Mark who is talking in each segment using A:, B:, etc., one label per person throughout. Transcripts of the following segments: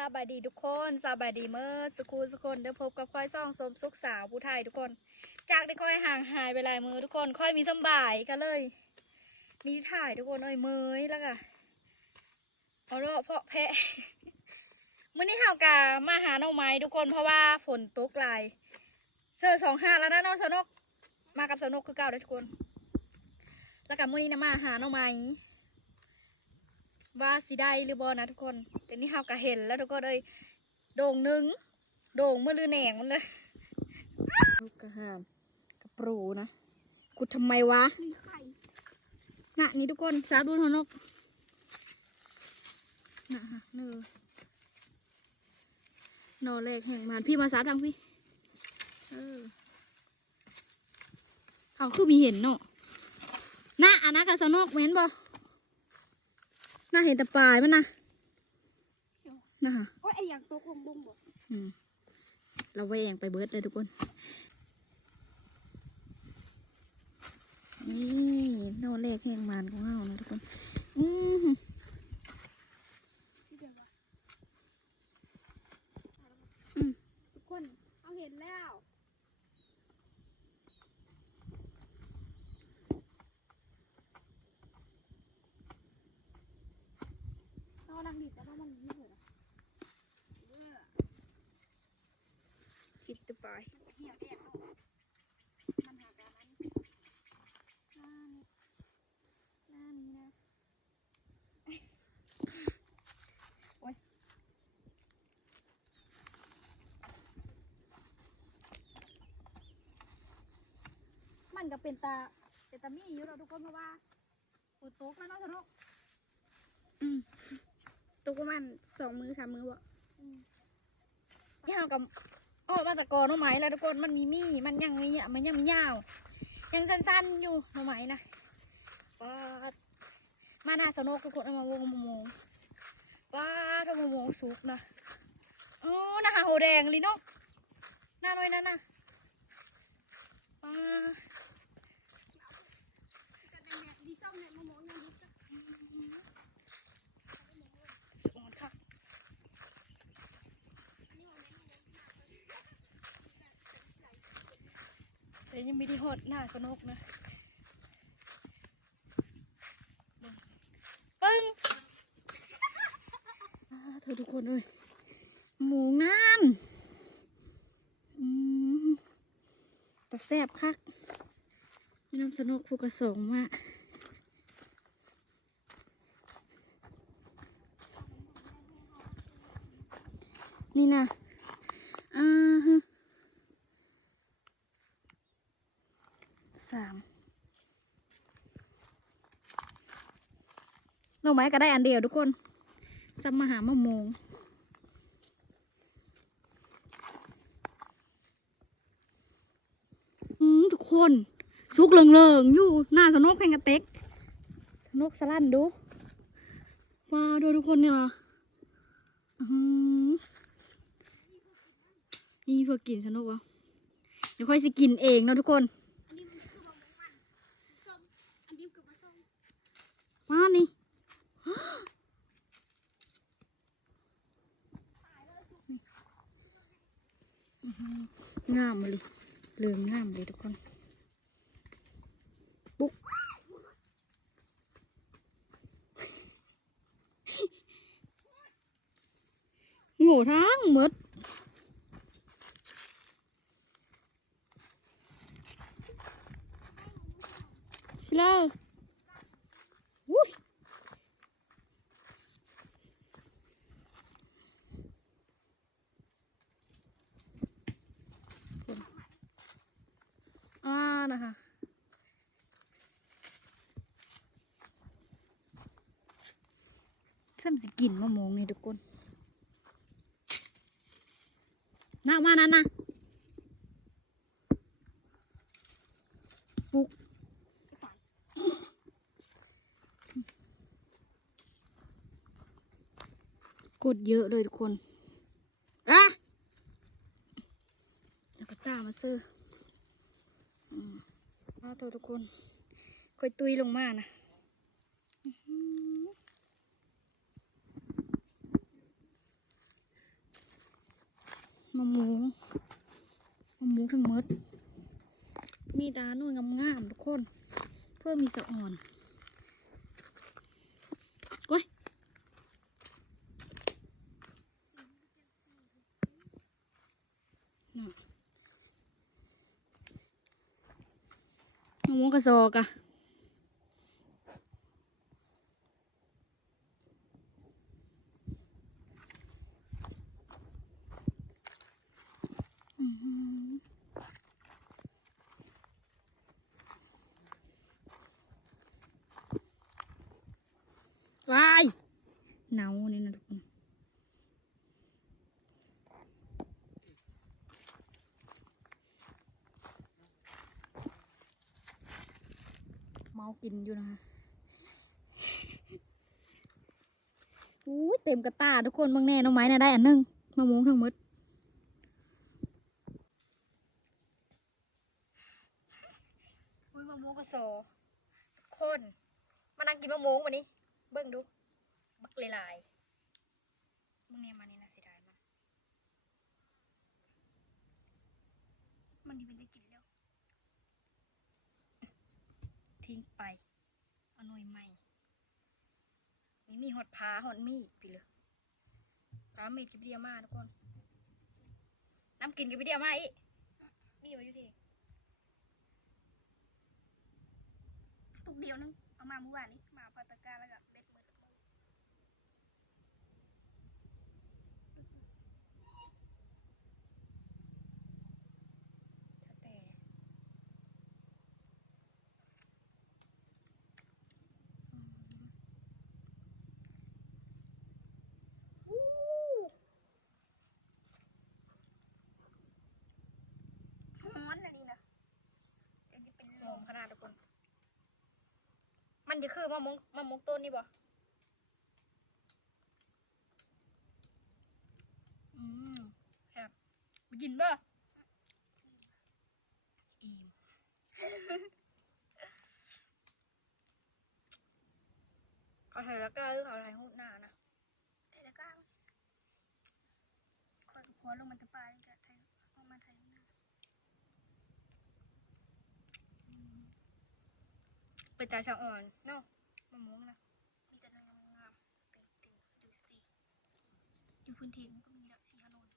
A: สบายดีทุกคนสบายดีเมื่อสุคูสุคนเดี๋ยวพบกับค่อยซ่องสมสุขสาวผู้ไทยทุกคน จากที่ค่อยห่างหายไปหลายมือทุกคนค่อยมีสบายกันเลย มีถ่ายทุกคนเอ้ยเมยแล้วก็เอาเลาะเพาะแพะมื้อนี้เฮากามาหาน่อไม้ทุกคนเพราะว่าฝนตกหลายเสื้อสองห้าแล้วนะน้องสนก มากับสนกคือเก่าเด้อทุกคน แล้วก็มื้อนี้นะมาหาน่อไม้ ว่าสิได้หรือบอนะทุกคน แต่นี่เฮาก็เห็นแล้วทุกคนเลยโด่งหนึ่งโด่งเมื่อลือแหนงมันเลยลูกกระหามกระปรูนะกูทำไมวะน่ะนี่ทุกคนสาวดูทนกน่ะฮะเนอนอแรกแห่งมานพี่มาสาวทางพี่เออเขาคือมีเห็นเนาะน่ะอันนั้นกับสนกเหม็นบ่ น่าเห็นแต่ปลายมันนะนะฮะ
B: โอ้ยไออย่างตัวคงบงบอก
A: อืมเราแวงไปเบิร์ดเลยทุกคน นี่โนเลขแห่งมานของเรานะทุกคน อืม
B: ที่เดียววะ
A: อืม
B: ทุกคนเอาเห็นแล้วเราดังดีแต่ว่ามันไม่เหมือนเออ
A: คิดจะไป
B: มันเหี่ยวแดดเนาะมันหาแบบนั้นหน้านี้หน้านี้นะโอ๊ยมันก็เป็นตาเป็นตามีอยู่เราะทุกคนเพราะว่าฝนตกแล้วเนาะสนุก
A: อืม
B: ตกประมาณสองมือสามมือวะ
A: นี่เรากับ โอ้มาตะกอหน่อไม้แล้วทุกคนมันมีมี่มันยังมีอะมันยังมียาว ยังสั้นๆอยู่หน่อไม้นะว้าดมาหน้าสนุกทุกคนเอามาวงมามงว้าดเอามามงสุกนะโอ้นะคะโหแดงเลยเนาะหน้าหน่อยนั่นนะว้าด
B: ดีส้มเนี่ยมะม่วงยังดีจ้ะ
A: สมอนค่ะแต่ ยังไม่ได้หน้าสนุกนะปึ้งเธอทุกคนเลยหมูงามอืมแต่แซ่บคักนี่น้ำสนุกผู้กระสงมากนี่นะอ่าฮะสามห น่อไม้ก็ได้อันเดียวทุกคนซัมมาหามะมงอืมทุกคนสุกเหลิงๆอยู่หน้าสนกแพงกระเต็กสนกสลั่นดูมาดูทุกคนเนี่ยมาอื้อหือนี่เพื่อกินสนุกวะเดี๋ยวค่อยสิกินเองเนาะทุกคน
B: มันคือมะม่วงมันส้มอันนี้คือมะส้ม
A: มานี่ อื้อหื มาเลยเลืองงามเลยทุกคนปุ๊กงูทั้งหมดชิลาอุ้ย อ่านะคะ ซ้ำสิกินมะม่วงนี่ทุกคนน่ามานั่นนะปุ๊กกดเยอะเลยทุกคนอะแล้วก็ตามาซื้อ มาตัวทุกคนค่อยตุยลงมานะมาหมะม่วงมะม่วงทั้งมด มีตาหนุ่ยงามๆทุกคน เพื่อมีสะอ่อนก้อยน่ะมะม่วง กระสอกะอื้อหือวายหนาวนี่นะทุกคนเมา กินอยู่นะคะอุ้ยเต็มกระตาทุกคนบางแน่น้องไม้น่ะได้อันหนึงมะม่วงทั้งหมดอุ้ยมะม่วงกระสอทุกคนมานั่งกินมะม่วงวันนี้ เบิ่งดู บักหลายมึงเนี่ยมานี่นะเสียดายมัน มันนี่เป็นได้กินแล้ว ทิ้งไป เอาหน่วยใหม่มีมีหอดพาหอดมีดไปเลยพามีดกิบเดียวมาทุกคนน้ำกินกิบเดียวมาอีกมีไว้อยู่ที่ตุกเดียวนึงเอามาเมื่อวานนี้มาพัตตาการแล้วก็เบ็ดมือตะมือแล้วแต่อืมอู้ฮ้อนอันนี้นะเดี๋ยวจะเป็นลมขนาดทุกคน มัน จะคือมะม่วงมะม่วงต้นนี่บ่อืมครับกินบ่อิ่มเขาถ่ายแล้วก็หรือเขาถ่ายหูหน้านะถ่ายแล้วก็คอหัวลงมันจะปลายกับถ่ายออกมาถ่ายหน้าอืม เป็นตาชาอ่อนเนาะมะม่วงนะมีแต่เนื้องามๆติ่งๆดูสิอยู่พื้นที่มันก็มีดอกสีฮานอย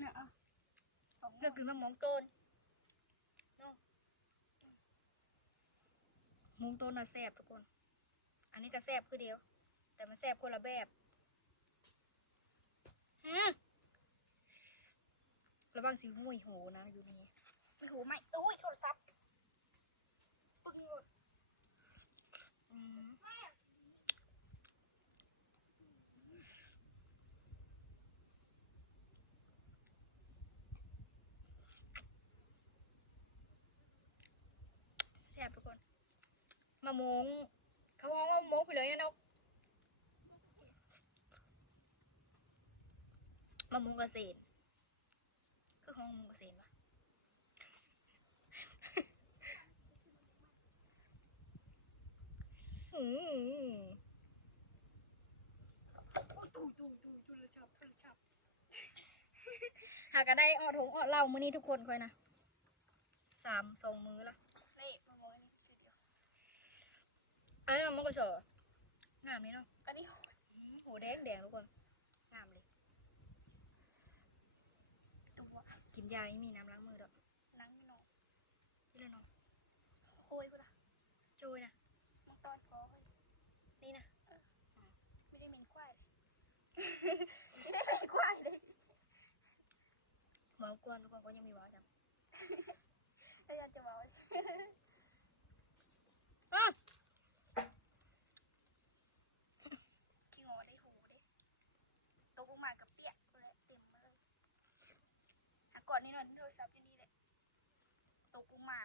A: นะเอาสองเลือกกินมะม่วงต้นเนาะมุงต้นน่ะแซ่บทุกคน อันนี้ก็แซ่บคือเดียว แต่มันแซ่บคนละแบบฮะระวังสิห้วยโหนะอยู่นี่ ไม่โหไม่อุ้ยโทรศัพท์ปึ้งหมดอืมแซ่บทุกคนมะม่วงเขาเอามะม่วงไปเลยนะนกมะม่วงเกษตรคือของมะม่วงเกษตร ปะอืมจูจูจูจูละชับจูละชับหากก็ได้ออดหงออดเหล่ามื้อนี้ทุกคนคอยนะสามสองมื้อละนี่มะม่วงนี่คือเดียวอันนี้มันก็เฉยงามนี่เนาะอันนี้โหแดงแดงทุกคนงามเลยตัวกินยาไม่มีน้ำล้างมือดอกล้างไม่นอกนี่เลยเนาะโคยกูละโจยนะมันตอดคอเฮ้ยนี่นะเออไม่ได้เหม็นควาย ไม่ได้เหม็นควายเลยเมากวนทุกคนก็ยังมีว้าจังถ้าอยากจะเมาอะขี้งอได้หูเด้ตกลงมากับเปียกเลยเต็มเลยหาก่อนนี่นอนโทรศัพท์อยู่นี่เลยตกลงมา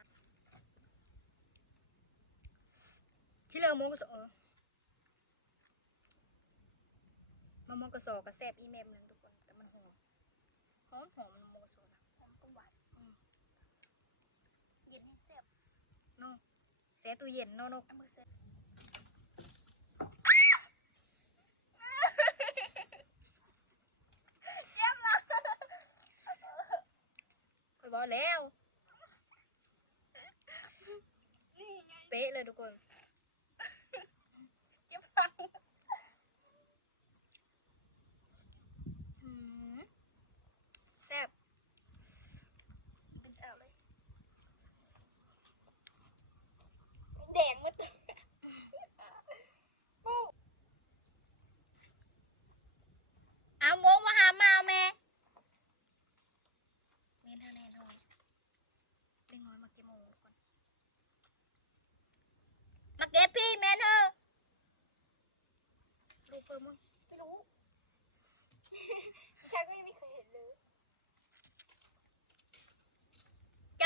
A: ที่เลิมงกระสอ มกระสอกระแซบอีเมมหนึ่งทุกคน แต่มันหอมหอมหอมมันโมโซนะหอมก็หวานเย็นแซบนกแสตัวเย็นนกมือเส
C: บ
B: อกแล้
C: ว
B: เป๊ะเลยทุกคน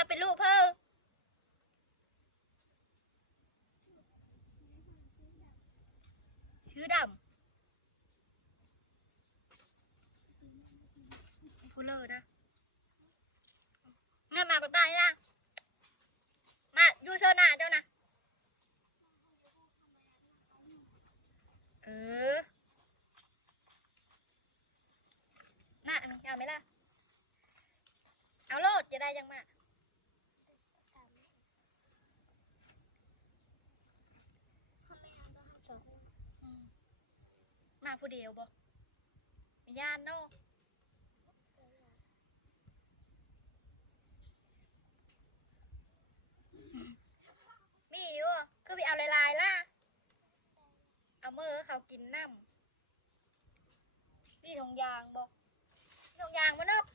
B: จะเป็นลูกเพิ่มชื่อดำพูเลยนะงั้นมาไปบ้านนะ มาอยู่เซอร์นาเจ้านะเออน่ะอันนี้เอาไหมล่ะ เอาโลดจะได้ยังมา อืมมาผู้ เดียวบ่มีญาติเนาะมีอยู่อคือไปเอาลายๆล่ะ เอามือเขากินน้ำนี่ทงยางบ่นี่ทงยางบ่เนก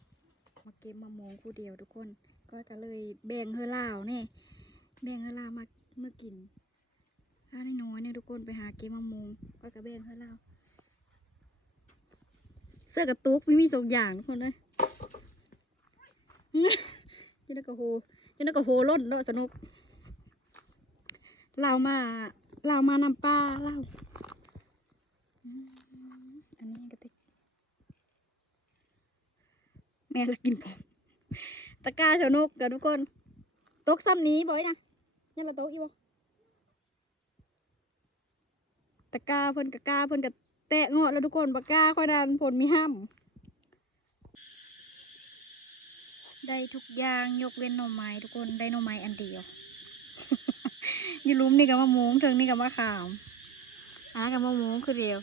A: มาเก็บมะม่วงคู่เดียวทุกคน ก็จะเลยแบ่งเฮอลาวนี่แบ่งเฮอลาวมาเมื่อกินถ้าในน้อยเนี่ยทุกคนไปหาเก็บมะม่วงก็จะแบ่งเฮอลาว สื้อกับตุ๊กไม่มีสองอย่างทุกคนเลยจะได้กระโหจะได้กระโหล้นเนาะสนุกเรามาเรามานำป้าเราอันนี้กระติกแม่ละกินผมตะกาเถวนกเดี๋ยวทุกคนตกซ้ำนี้บ่อยนะยันละโต๊ะอีบ่ตะกาเพิ่นกะกาเพิ่นกะ แตะเงาะแล้วทุกคนปากกาค่อยดันผลมีห้ามได้ทุกอย่างยกเว้นหน่อไม้ทุกคนได้หน่อไม้อันเดียวอยูหลุมนี่กับมะม่วงเทิงนี่กับมะขามอะกับมะม่วงคือเดียว